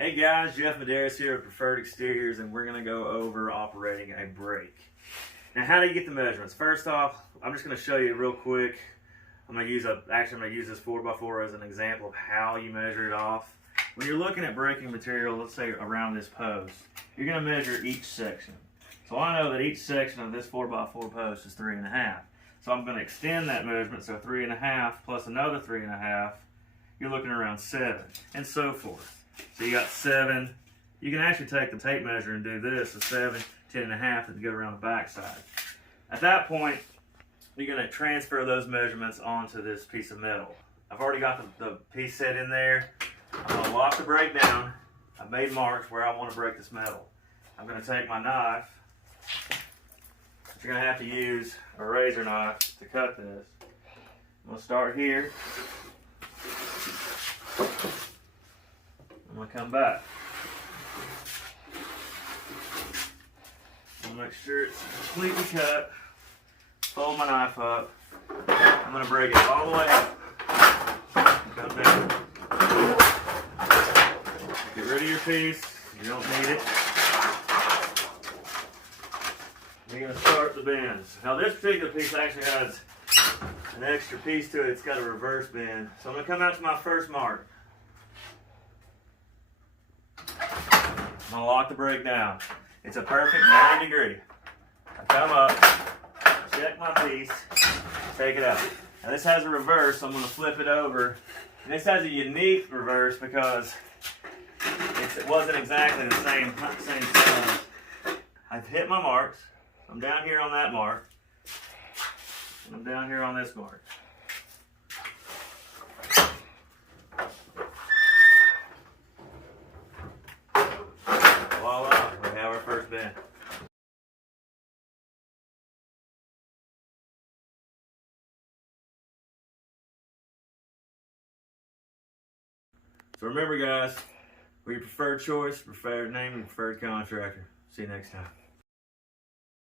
Hey guys, Jeff Madaris here at Preferred Exteriors, and we're going to go over operating a brake. Now, how do you get the measurements? First off, I'm just going to show you real quick. I'm going to use this 4x4 as an example of how you measure it off. When you're looking at braking material, let's say around this post, you're going to measure each section. So I know that each section of this 4x4 post is 3.5. So I'm going to extend that measurement, so 3.5 plus another 3.5, you're looking around 7, and so forth. So you got 7. You can actually take the tape measure and do this, so 7, 10.5, and go around the back side. At that point, you're going to transfer those measurements onto this piece of metal. I've already got the piece set in there. I'm going to lock the brake down. I've made marks where I want to break this metal. I'm going to take my knife. You're going to have to use a razor knife to cut this. I'm going to start here. I'm going to come back. I'm going to make sure it's completely cut. Fold my knife up. I'm going to break it all the way up. Come down. Get rid of your piece. You don't need it. You're going to start the bends. Now this particular piece actually has an extra piece to it. It's got a reverse bend. So I'm going to come out to my first mark. I'm going to lock the brake down. It's a perfect 90 degree. I come up, check my piece, take it out. Now this has a reverse, so I'm going to flip it over. And this has a unique reverse because it wasn't exactly the same size. I've hit my marks. I'm down here on that mark. And I'm down here on this mark. Voila, we have our first bend. So remember guys, for your preferred choice, preferred name, and preferred contractor. See you next time.